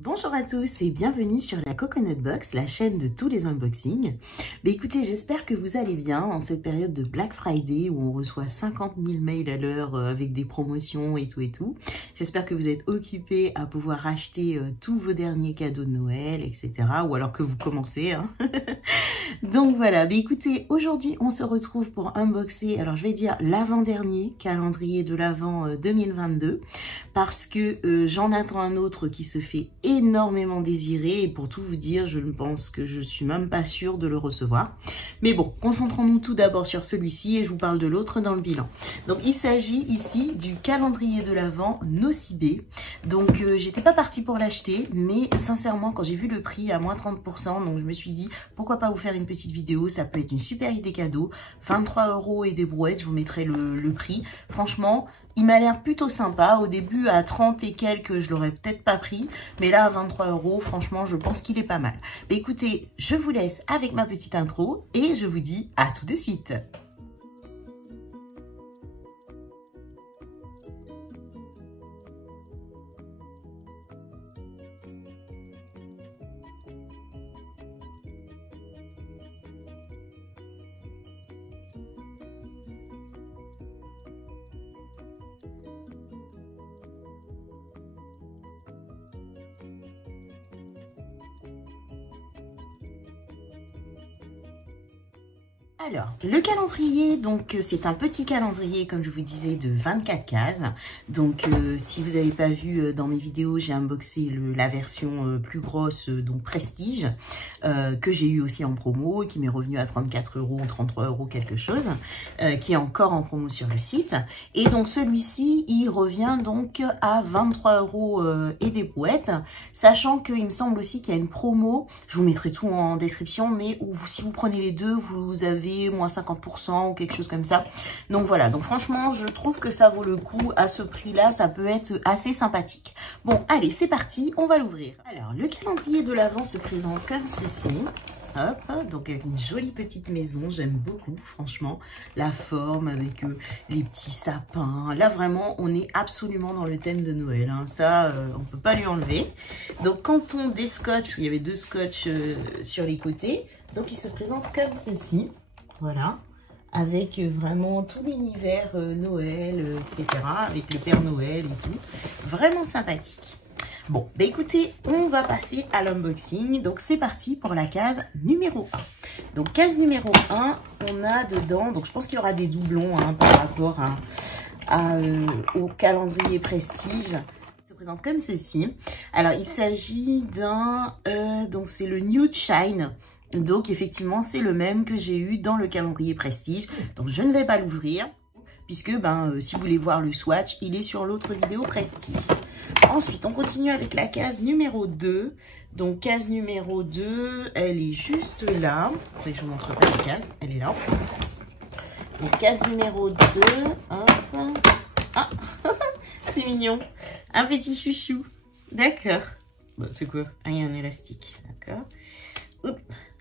Bonjour à tous et bienvenue sur la Coconut Box, la chaîne de tous les unboxings. Écoutez, j'espère que vous allez bien en cette période de Black Friday où on reçoit 50 000 mails à l'heure avec des promotions et tout. J'espère que vous êtes occupés à pouvoir acheter tous vos derniers cadeaux de Noël, etc. Ou alors que vous commencez. Donc voilà, écoutez, aujourd'hui on se retrouve pour unboxer, alors je vais dire l'avant-dernier calendrier de l'Avent 2022 parce que j'en attends un autre qui se fait énormément désiré et pour tout vous dire, je ne pense que je suis même pas sûre de le recevoir. Mais bon, concentrons-nous tout d'abord sur celui-ci et je vous parle de l'autre dans le bilan. Donc il s'agit ici du calendrier de l'Avent Nocibé. Donc j'étais pas partie pour l'acheter, mais sincèrement quand j'ai vu le prix à moins 30%, donc je me suis dit pourquoi pas vous faire une petite vidéo, ça peut être une super idée cadeau. 23 € et des brouettes, je vous mettrai le prix. Franchement, il m'a l'air plutôt sympa. Au début, à 30 et quelques, je l'aurais peut-être pas pris. Mais là, à 23 €, franchement, je pense qu'il est pas mal. Mais écoutez, je vous laisse avec ma petite intro et je vous dis à tout de suite. Alors, le calendrier, donc c'est un petit calendrier, comme je vous disais, de 24 cases. Donc, si vous n'avez pas vu dans mes vidéos, j'ai unboxé la version plus grosse, donc Prestige, que j'ai eu aussi en promo et qui m'est revenu à 34 € ou 33 € quelque chose, qui est encore en promo sur le site. Et donc, celui-ci, il revient donc à 23 € et des brouettes, sachant qu'il me semble aussi qu'il y a une promo, je vous mettrai tout en description, mais où, si vous prenez les deux, vous avez moins 50% ou quelque chose comme ça. Donc voilà, donc franchement, je trouve que ça vaut le coup. À ce prix-là, ça peut être assez sympathique. Bon, allez, c'est parti, on va l'ouvrir. Alors, le calendrier de l'Avent se présente comme ceci. Hop, donc avec une jolie petite maison, j'aime beaucoup, franchement, la forme avec les petits sapins. Là, vraiment, on est absolument dans le thème de Noël, hein. Ça, on peut pas lui enlever. Donc, quand on déscotche, parce qu'il y avait deux scotch sur les côtés, donc il se présente comme ceci. Voilà, avec vraiment tout l'univers Noël, etc. Avec le Père Noël et tout. Vraiment sympathique. Bon, bah écoutez, on va passer à l'unboxing. Donc c'est parti pour la case numéro 1. Donc case numéro 1, on a dedans, donc je pense qu'il y aura des doublons hein, par rapport au calendrier Prestige. Il se présente comme ceci. Alors il s'agit d'un, donc c'est le Nude Shine. Donc effectivement c'est le même que j'ai eu dans le calendrier Prestige. Donc je ne vais pas l'ouvrir puisque si vous voulez voir le swatch, il est sur l'autre vidéo Prestige. Ensuite on continue avec la case numéro 2. Donc case numéro 2, elle est juste là. Après je vous montre pas la case, elle est là. Donc case numéro 2. Hop. Ah c'est mignon. Un petit chouchou. D'accord. Bon, c'est quoi? Ah, il y a un élastique. D'accord. Oups.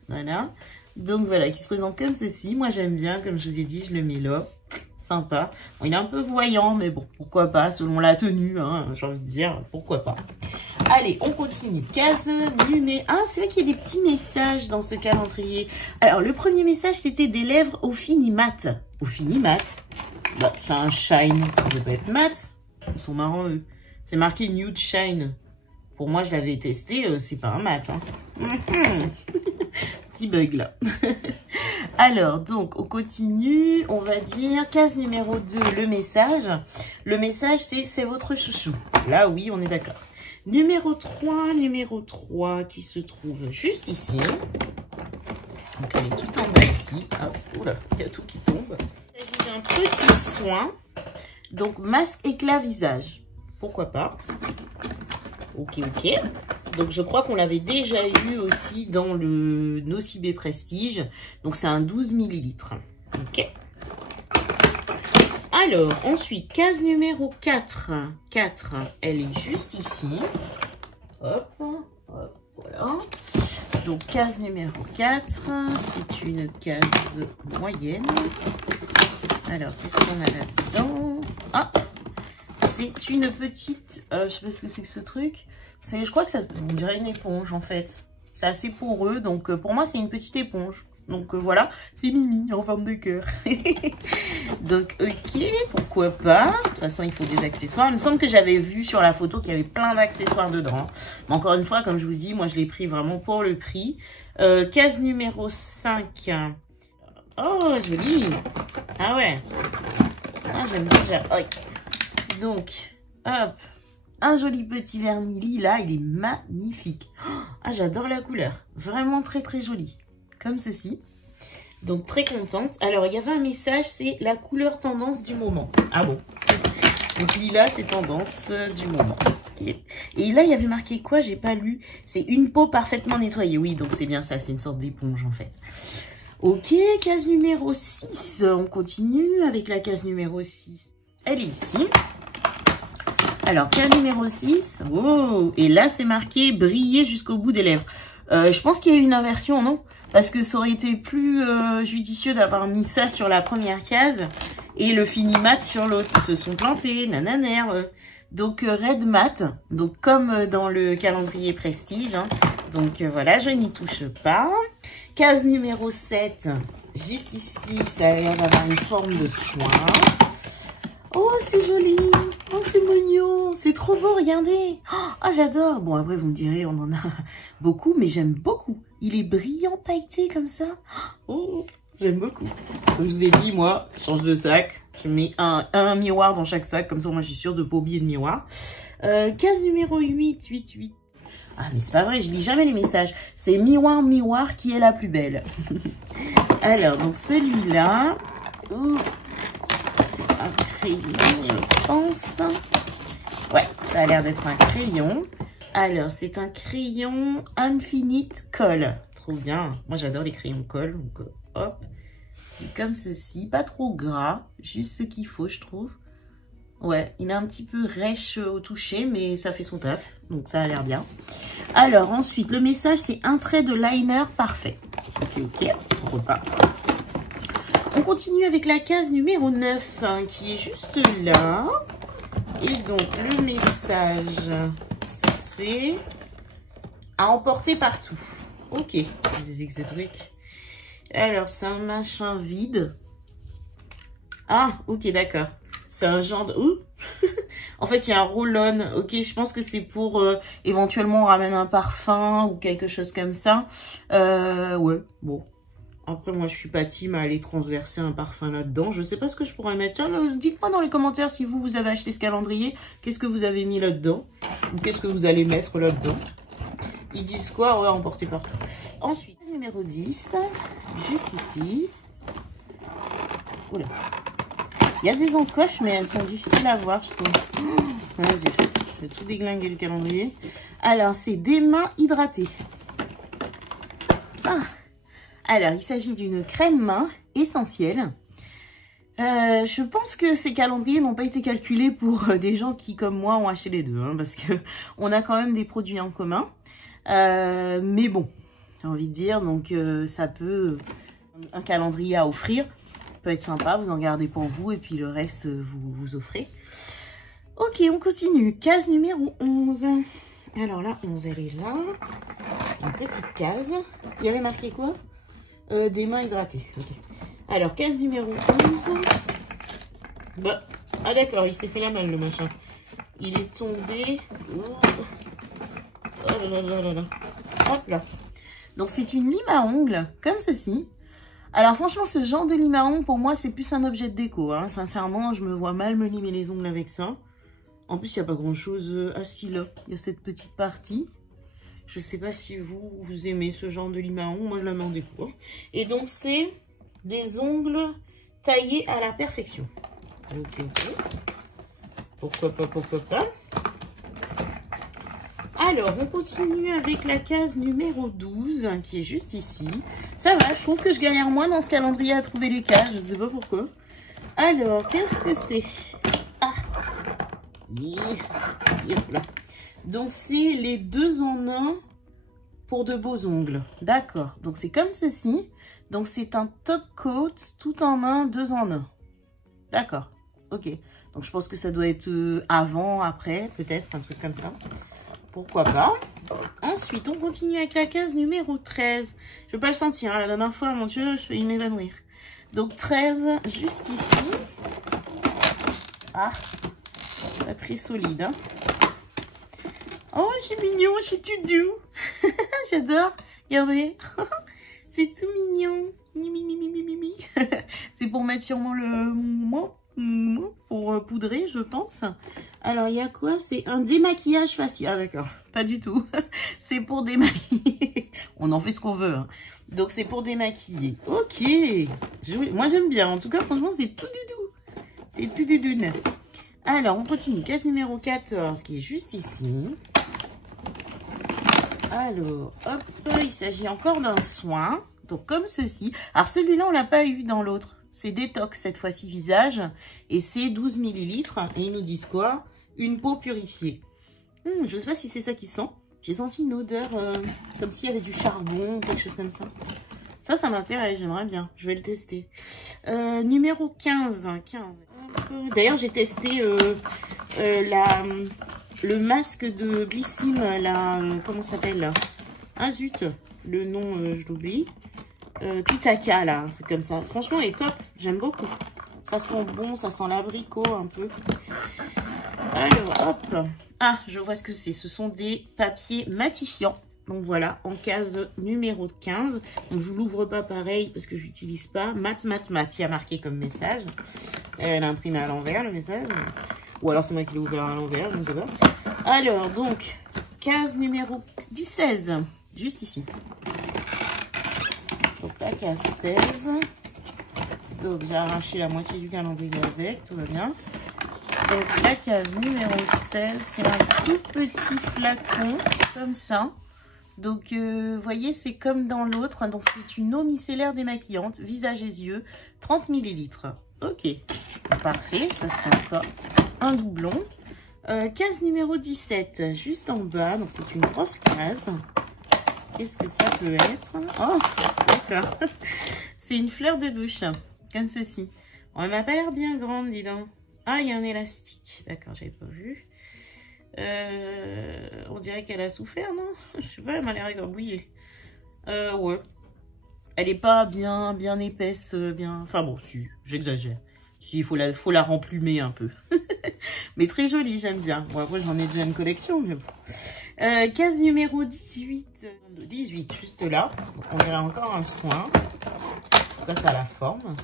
Voilà, donc voilà, qui se présente comme ceci. Moi j'aime bien, comme je vous ai dit, je le mets là, sympa. Bon, il est un peu voyant, mais bon, pourquoi pas, selon la tenue, hein, j'ai envie de dire, pourquoi pas. Allez, on continue. Case numéro 1, c'est vrai qu'il y a des petits messages dans ce calendrier. Alors, le premier message, c'était des lèvres au fini mat. Au fini mat, bah, c'est un shine, ça peut pas être mat. Ils sont marrants, eux. C'est marqué Nude Shine. Pour moi, je l'avais testé, c'est pas un mat. Hein. Petit bug là. Alors, donc, on continue. On va dire, case numéro 2, le message. Le message, c'est votre chouchou. Là, oui, on est d'accord. Numéro 3 qui se trouve juste ici. Donc, elle est tout en bas ici. Hop, oula, il y a tout qui tombe. Il s'agit d'un petit soin. Donc, masque éclat visage. Pourquoi pas? Ok. Donc, je crois qu'on l'avait déjà eu aussi dans le Nocibé Prestige. Donc, c'est un 12 ml. Ok. Alors, ensuite, case numéro 4. 4, elle est juste ici. Hop, voilà. Donc, case numéro 4, c'est une case moyenne. Alors, qu'est-ce qu'on a là-dedans? Ah, c'est une petite, je sais pas ce que c'est que ce truc. Je crois que ça on dirait une éponge en fait. C'est assez poreux, donc pour moi c'est une petite éponge. Donc voilà, c'est Mimi en forme de cœur. Donc ok, pourquoi pas. De toute façon, il faut des accessoires. Il me semble que j'avais vu sur la photo qu'il y avait plein d'accessoires dedans. Mais encore une fois, comme je vous dis, moi je l'ai pris vraiment pour le prix. Case numéro 5. Oh, joli. Ah ouais. Ah, j'aime bien. Donc, hop. Un joli petit vernis lilas, il est magnifique. Ah, j'adore la couleur. Vraiment très très joli. Comme ceci. Donc, très contente. Alors, il y avait un message, c'est la couleur tendance du moment. Ah bon. Donc, lilas, c'est tendance du moment. Okay. Et là, il y avait marqué quoi? J'ai pas lu. C'est une peau parfaitement nettoyée. Oui, donc c'est bien ça. C'est une sorte d'éponge, en fait. Ok, case numéro 6. On continue avec la case numéro 6. Elle est ici. Alors, case numéro 6. Oh, et là, c'est marqué briller jusqu'au bout des lèvres. Je pense qu'il y a une inversion, non? Parce que ça aurait été plus judicieux d'avoir mis ça sur la première case et le fini mat sur l'autre. Ils se sont plantés, nananère. Donc, red mat. Donc, comme dans le calendrier Prestige. Hein. Donc, voilà, je n'y touche pas. Case numéro 7. Juste ici, ça a l'air d'avoir une forme de soin. Oh, c'est joli. Oh, c'est mignon. C'est trop beau, regardez. Oh, j'adore. Bon, après, vous me direz, on en a beaucoup, mais j'aime beaucoup. Il est brillant, pailleté, comme ça. Oh, j'aime beaucoup. Comme je vous ai dit, moi, je change de sac. Je mets un miroir dans chaque sac. Comme ça, moi, je suis sûre de ne pas oublier de miroir. Case numéro 8. Ah, mais c'est pas vrai, je lis jamais les messages. C'est miroir, miroir, qui est la plus belle. Alors, donc, celui-là... c'est un crayon, je pense. Ouais, ça a l'air d'être un crayon. Alors, c'est un crayon Infinite Colle. Trop bien. Moi, j'adore les crayons colle. Donc, hop. Et comme ceci. Pas trop gras. Juste ce qu'il faut, je trouve. Ouais, il est un petit peu rêche au toucher, mais ça fait son taf. Donc, ça a l'air bien. Alors, ensuite, le message, c'est un trait de liner parfait. Ok, repas. On continue avec la case numéro 9, hein, qui est juste là. Et donc, le message, c'est à emporter partout. Ok, c'est que ce truc. Alors, c'est un machin vide. Ah, ok, d'accord. C'est un genre de... Ouh. En fait, il y a un roll-on. Ok, je pense que c'est pour éventuellement ramener un parfum ou quelque chose comme ça. Ouais, bon. Après, moi, je suis pas team à aller transverser un parfum là-dedans. Je sais pas ce que je pourrais mettre. Tiens, dites-moi dans les commentaires si vous avez acheté ce calendrier. Qu'est-ce que vous avez mis là-dedans? Ou qu'est-ce que vous allez mettre là-dedans? Ils disent quoi? Ouais, emporter partout. Ensuite, numéro 10. Juste ici. Oula. Il y a des encoches, mais elles sont difficiles à voir, je trouve. Vas-y, je vais tout déglinguer le calendrier. Alors, c'est des mains hydratées. Ah. Alors, il s'agit d'une crème main essentielle. Je pense que ces calendriers n'ont pas été calculés pour des gens qui, comme moi, ont acheté les deux. Hein, parce que on a quand même des produits en commun. Mais bon, j'ai envie de dire, donc ça peut... Un calendrier à offrir peut être sympa. Vous en gardez pour vous et puis le reste, vous offrez. Ok, on continue. Case numéro 11. Alors là, 11, elle est là. Une petite case. Il y avait marqué quoi? Des mains hydratées. Okay. Alors, case numéro 11. Bah, ah d'accord, il s'est fait la malle le machin. Il est tombé. Oh là là là là. Hop là. Donc, c'est une lime à ongles, comme ceci. Alors, franchement, ce genre de lime à ongles, pour moi, c'est plus un objet de déco. Hein. Sincèrement, je me vois mal me limer les ongles avec ça. En plus, il n'y a pas grand-chose assis là. Il y a cette petite partie. Je ne sais pas si vous aimez ce genre de lime à ongles. Moi, je la mets en déco. Et donc, c'est des ongles taillés à la perfection. Ok. Pourquoi pas. Alors, on continue avec la case numéro 12, qui est juste ici. Ça va, je trouve que je galère moins dans ce calendrier à trouver les cases. Je ne sais pas pourquoi. Alors, qu'est-ce que c'est? Ah, là. Donc, c'est les 2 en 1 pour de beaux ongles. D'accord. Donc, c'est comme ceci. Donc, c'est un top coat tout en 1, 2 en 1. D'accord. Ok. Donc, je pense que ça doit être avant, après, peut-être, un truc comme ça. pourquoi pas. Ensuite, on continue avec la case numéro 13. Je ne veux pas le sentir, hein, la dernière fois, mon Dieu, je vais m'évanouir. Donc 13, juste ici. Ah, pas très solide. Hein. Oh, c'est mignon, c'est tout doux. J'adore. Regardez. C'est tout mignon. C'est pour mettre sûrement le... pour poudrer, je pense. Alors, il y a quoi? C'est un démaquillage facial. Ah, d'accord. Pas du tout. C'est pour démaquiller. On en fait ce qu'on veut. Hein. Donc, c'est pour démaquiller. Ok. Moi, j'aime bien. En tout cas, franchement, c'est tout doudou. C'est tout doudoune. Alors, on continue. Case numéro 14, qui est juste ici. Alors, hop. Il s'agit encore d'un soin. Donc, comme ceci. Alors, celui-là, on l'a pas eu dans l'autre. C'est détox, cette fois-ci, visage. Et c'est 12 ml. Et ils nous disent quoi? Une peau purifiée. Je ne sais pas si c'est ça qui sent. J'ai senti une odeur comme s'il y avait du charbon, quelque chose comme ça. Ça m'intéresse, j'aimerais bien. Je vais le tester. Numéro 15. D'ailleurs, j'ai testé le masque de Glycine. Comment ça s'appelle? Ah zut, le nom, je l'oublie. Pitaka, là, un truc comme ça. Franchement, il est top. J'aime beaucoup. Ça sent bon, ça sent l'abricot un peu. Alors, hop. Ah, je vois ce que c'est. Ce sont des papiers matifiants. Donc voilà, en case numéro 15. Donc je ne l'ouvre pas pareil parce que je n'utilise pas. Mat. Il y a marqué comme message. Elle a imprimé à l'envers le message. Ou alors c'est moi qui l'ai ouvert à l'envers, je ne sais pas. Alors, donc, case numéro 16. Juste ici. Donc la case 16. Donc j'ai arraché la moitié du calendrier avec, tout va bien. Donc la case numéro 16, c'est un tout petit flacon, comme ça. Donc vous voyez, c'est comme dans l'autre. Donc c'est une eau micellaire démaquillante, visage et yeux, 30 ml. Ok, parfait, ça c'est encore un doublon. Case numéro 17, juste en bas, donc c'est une grosse case. Qu'est-ce que ça peut être? Oh, d'accord. C'est une fleur de douche, comme ceci. Bon, elle m'a pas l'air bien grande, dis donc. Ah, il y a un élastique. D'accord, j'avais pas vu. On dirait qu'elle a souffert, non? Je sais pas, elle m'a l'air égrabouillée. Ouais. Elle est pas bien épaisse, bien... Enfin bon, si, j'exagère. Si, il faut la remplumer un peu. Mais très jolie, j'aime bien. Bon, après, j'en ai déjà une collection, mais bon. Case numéro 18. 18, juste là. Donc, on dirait encore un soin. Ça, ça a la forme.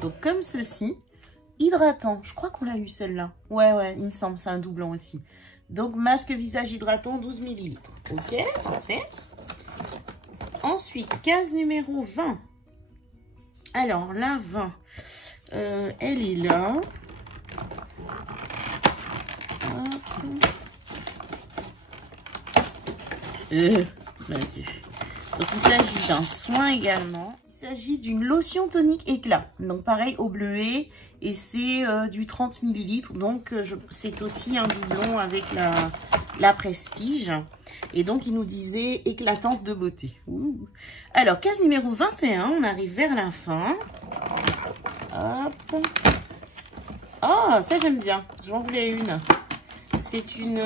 Donc, comme ceci. Hydratant. Je crois qu'on l'a eu, celle-là. Ouais, il me semble. C'est un doublon aussi. Donc, masque visage hydratant, 12 ml. Ok, parfait. Ensuite, case numéro 20. Alors, la 20. Elle est là. Donc, il s'agit d'un soin également. Il s'agit d'une lotion tonique éclat. Donc, pareil, au bleuet. Et c'est du 30 ml. Donc, c'est aussi un doublon avec la Prestige. Et donc, il nous disait éclatante de beauté. Ouh. Alors, case numéro 21. On arrive vers la fin. Hop. Ah, ça, j'aime bien. J'en voulais une. C'est une...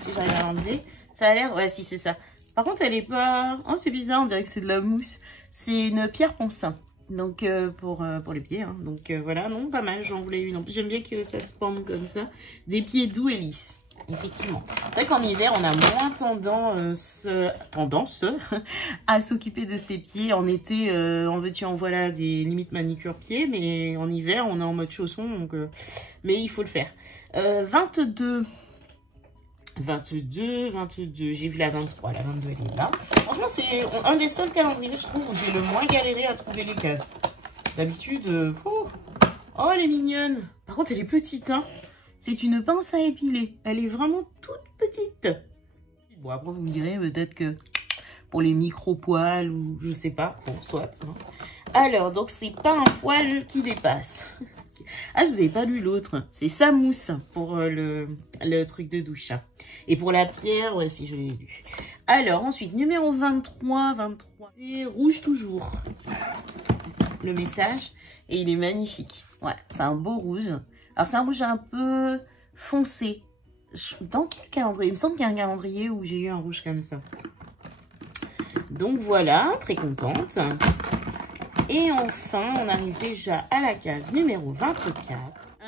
si j'arrive à l'enlever. Ça a l'air... Ouais, si, c'est ça. Par contre, elle est pas... Oh, c'est bizarre. On dirait que c'est de la mousse. C'est une pierre poncin. Donc, pour les pieds. Hein. Donc, voilà. Non, pas mal. J'en voulais une. En plus, j'aime bien que ça se pende comme ça. Des pieds doux et lisses. Effectivement. C'est vrai qu'en hiver, on a moins tendance à s'occuper de ses pieds. En été, en veux-tu, en voilà, des limites manicure pieds. Mais en hiver, on est en mode chausson. Donc, mais il faut le faire. 22. J'ai vu la 23. La 22, elle est là. Franchement, c'est un des seuls calendriers, je trouve, où j'ai le moins galéré à trouver les cases. D'habitude, oh, elle est mignonne. Par contre, elle est petite, hein. C'est une pince à épiler. Elle est vraiment toute petite. Bon, après, vous me direz peut-être que pour les micro-poils ou je sais pas. Bon, soit. Hein. Alors, donc, c'est pas un poil qui dépasse. Ah, je vous avais pas lu l'autre. C'est sa mousse pour le truc de douche. Et pour la pierre, ouais, si je l'ai lu. Alors, ensuite, numéro 23. C'est rouge toujours. Le message. Et il est magnifique. Ouais, c'est un beau rouge. Alors, c'est un rouge un peu foncé. Dans quel calendrier? Il me semble qu'il y a un calendrier où j'ai eu un rouge comme ça. Donc voilà, très contente. Et enfin, on arrive déjà à la case numéro 24.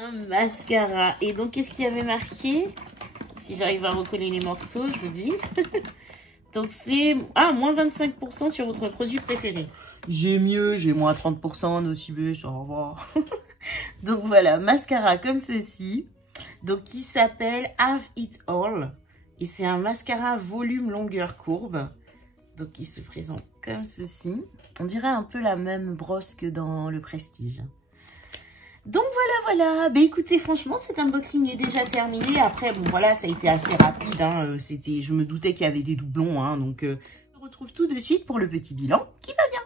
Un mascara. Et donc, qu'est-ce qu'il y avait marqué? Si j'arrive à recoller les morceaux, je vous dis. Donc, c'est... Ah, moins 25% sur votre produit préféré. J'ai mieux, j'ai moins 30%, nocibé, ça va. Donc, voilà, mascara comme ceci. Donc, qui s'appelle Have It All. Et c'est un mascara volume longueur courbe. Donc, il se présente comme ceci. On dirait un peu la même brosse que dans le Prestige. Donc, voilà. Bah, écoutez, franchement, cet unboxing est déjà terminé. Après, bon, voilà, ça a été assez rapide. Hein. Je me doutais qu'il y avait des doublons. Hein. Donc, je me retrouve tout de suite pour le petit bilan qui va bien.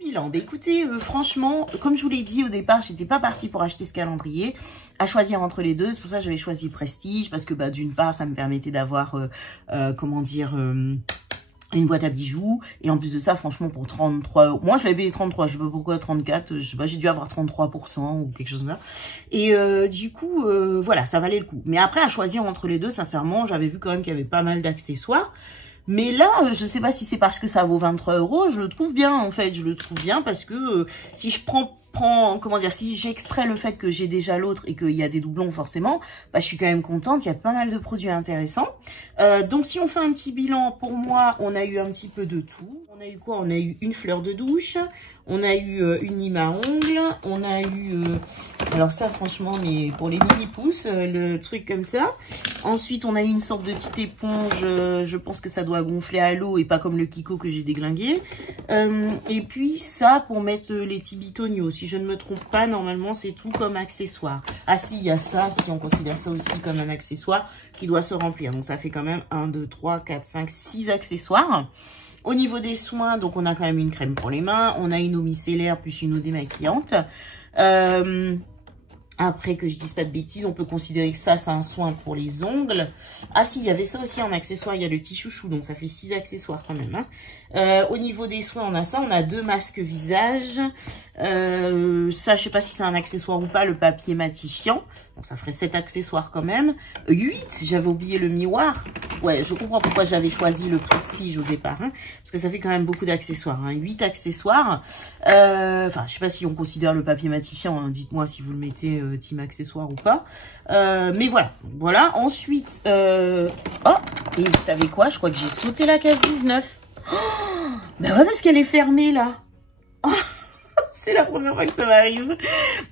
Bilan. Bah écoutez, franchement, comme je vous l'ai dit au départ, j'étais pas partie pour acheter ce calendrier. À choisir entre les deux, c'est pour ça que j'avais choisi le Prestige, parce que bah d'une part, ça me permettait d'avoir, comment dire, une boîte à bijoux. Et en plus de ça, franchement, pour 33 €, moi je l'avais payé 33, je sais pas pourquoi 34, je sais pas, j'ai dû avoir 33% ou quelque chose comme ça. Et du coup, voilà, ça valait le coup. Mais après, à choisir entre les deux, sincèrement, j'avais vu quand même qu'il y avait pas mal d'accessoires. Mais là, je sais pas si c'est parce que ça vaut 23 €, je le trouve bien en fait, je le trouve bien parce que si je prends, comment dire, si j'extrais le fait que j'ai déjà l'autre et qu'il y a des doublons forcément, bah je suis quand même contente, il y a pas mal de produits intéressants. Donc si on fait un petit bilan, pour moi, on a eu un petit peu de tout. On a eu quoi? On a eu une fleur de douche, on a eu une lime à ongles, on a eu, alors ça franchement, mais pour les mini-pouces, le truc comme ça. Ensuite, on a eu une sorte de petite éponge, je pense que ça doit gonfler à l'eau et pas comme le Kiko que j'ai déglingué. Et puis ça, pour mettre les tibitonios, si je ne me trompe pas, normalement c'est tout comme accessoire. Ah si, il y a ça, si on considère ça aussi comme un accessoire qui doit se remplir. Donc ça fait quand même 1, 2, 3, 4, 5, 6 accessoires. Au niveau des soins, donc on a quand même une crème pour les mains, on a une eau micellaire plus une eau démaquillante. Après, que je dise pas de bêtises, on peut considérer que ça, c'est un soin pour les ongles. Ah si, il y avait ça aussi en accessoire, il y a le petit chouchou, donc ça fait 6 accessoires quand même. Hein. Au niveau des soins, on a ça, on a 2 masques visage. Ça, je sais pas si c'est un accessoire ou pas, le papier matifiant. Donc ça ferait 7 accessoires quand même. 8, j'avais oublié le miroir. Ouais, je comprends pourquoi j'avais choisi le Prestige au départ. Hein, parce que ça fait quand même beaucoup d'accessoires. Hein, 8 accessoires. Enfin, je sais pas si on considère le papier matifiant. Hein, dites-moi si vous le mettez team accessoire ou pas. Mais voilà. Voilà. Ensuite, oh, et vous savez quoi? Je crois que j'ai sauté la case 19. Oh, ben ouais, parce qu'elle est fermée là. Oh. C'est la première fois que ça m'arrive.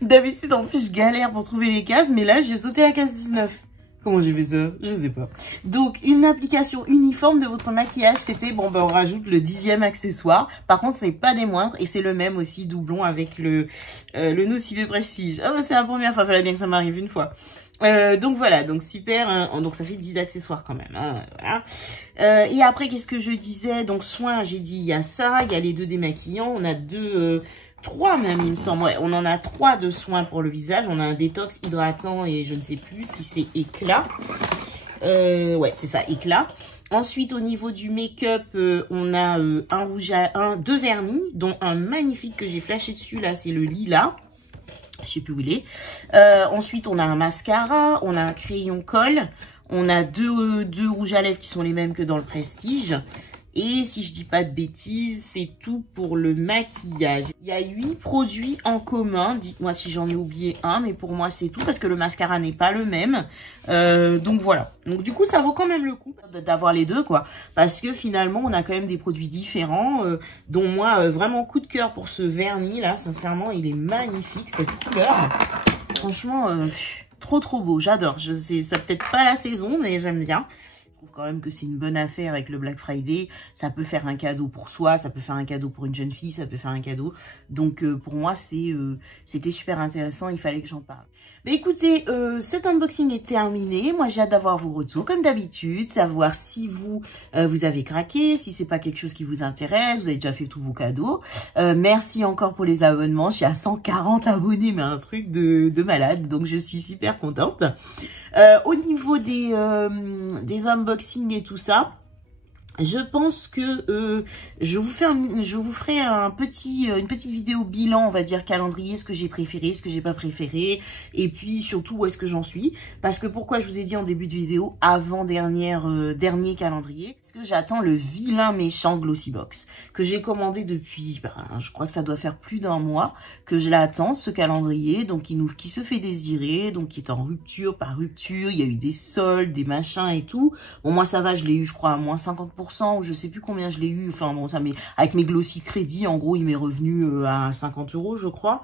D'habitude, en plus, je galère pour trouver les cases. Mais là, j'ai sauté la case 19. Comment j'ai fait ça? Je sais pas. Donc, une application uniforme de votre maquillage, c'était, bon, ben, on rajoute le 10e accessoire. Par contre, c'est pas des moindres. Et c'est le même aussi, doublon avec le Nocibé Prestige. Ah, ben, c'est la première fois. Fallait bien que ça m'arrive une fois. Donc voilà, donc super, hein, donc ça fait 10 accessoires quand même. Hein, voilà. Et après, qu'est-ce que je disais? Donc soins, j'ai dit, il y a ça, il y a les 2 démaquillants, on a 3 même, il me semble. Ouais, on en a 3 de soins pour le visage. On a un détox hydratant et je ne sais plus si c'est éclat. Ouais, c'est ça, éclat. Ensuite, au niveau du make-up, on a un rouge à 2 vernis, dont un magnifique que j'ai flashé dessus, là, c'est le lilas. Je sais plus où il est. Ensuite, on a un mascara, on a un crayon colle, on a deux rouges à lèvres qui sont les mêmes que dans le Prestige. Et si je dis pas de bêtises, c'est tout pour le maquillage. Il y a 8 produits en commun. Dites-moi si j'en ai oublié un, mais pour moi c'est tout parce que le mascara n'est pas le même. Donc voilà. Donc du coup, ça vaut quand même le coup d'avoir les deux, quoi. Parce que finalement, on a quand même des produits différents, dont moi, vraiment coup de cœur pour ce vernis là. Sincèrement, il est magnifique cette couleur. Franchement, trop beau. J'adore. Je sais, ça peut-être pas la saison, mais j'aime bien. Je trouve quand même que c'est une bonne affaire avec le Black Friday. Ça peut faire un cadeau pour soi, ça peut faire un cadeau pour une jeune fille, ça peut faire un cadeau. Donc pour moi, c'était super intéressant, il fallait que j'en parle. Mais écoutez, cet unboxing est terminé. Moi, j'ai hâte d'avoir vos retours, comme d'habitude, savoir si vous avez craqué, si c'est pas quelque chose qui vous intéresse, vous avez déjà fait tous vos cadeaux. Merci encore pour les abonnements. Je suis à 140 abonnés, mais un truc de malade, donc je suis super contente. Au niveau des unboxings et tout ça, Je pense que je vous ferai une petite vidéo bilan, on va dire calendrier, ce que j'ai préféré, ce que j'ai pas préféré, et puis surtout où est-ce que j'en suis. Parce que pourquoi je vous ai dit en début de vidéo, dernier calendrier, parce que j'attends le vilain méchant Glossybox, que j'ai commandé depuis, je crois que ça doit faire plus d'un mois, que je l'attends, ce calendrier, donc qui se fait désirer, donc qui est en rupture par rupture, il y a eu des soldes, des machins et tout. Bon, moi ça va, je l'ai eu, je crois, à moins 50%, ou je sais plus combien je l'ai eu, enfin bon, avec mes Glossy Crédit, en gros, il m'est revenu à 50 €, je crois,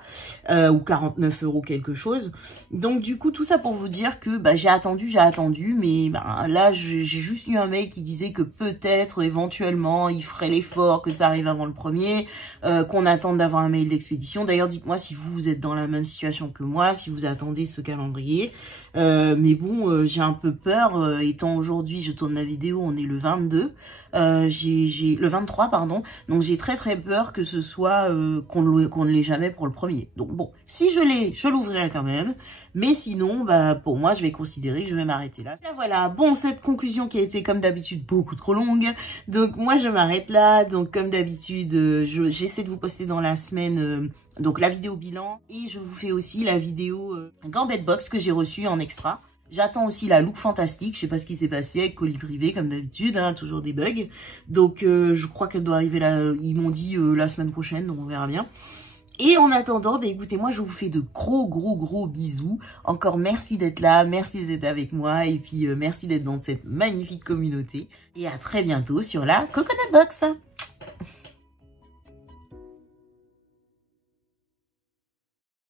ou 49 € quelque chose. Donc du coup, tout ça pour vous dire que j'ai attendu, mais là, j'ai juste eu un mail qui disait que peut-être, éventuellement, il ferait l'effort, que ça arrive avant le premier, qu'on attende d'avoir un mail d'expédition. D'ailleurs, dites-moi si vous êtes dans la même situation que moi, si vous attendez ce calendrier. Mais bon, j'ai un peu peur, étant aujourd'hui, je tourne la vidéo, on est le 22, le 23 pardon, donc j'ai très peur que ce soit qu'on ne l'ait jamais pour le premier. Donc bon, si je l'ai, je l'ouvrirai quand même, mais sinon pour moi je vais considérer que je vais m'arrêter là. Voilà, bon, cette conclusion qui a été comme d'habitude beaucoup trop longue, donc moi je m'arrête là. Donc comme d'habitude, j'essaie de vous poster dans la semaine donc la vidéo bilan, et je vous fais aussi la vidéo Gambette Box que j'ai reçue en extra. J'attends aussi la look fantastique, je sais pas ce qui s'est passé avec colis privé comme d'habitude, hein, toujours des bugs. Donc je crois qu'elle doit arriver là, ils m'ont dit la semaine prochaine, donc on verra bien. Et en attendant, écoutez, moi je vous fais de gros bisous. Encore merci d'être là, merci d'être avec moi, et puis merci d'être dans cette magnifique communauté. Et à très bientôt sur la Coconut Box.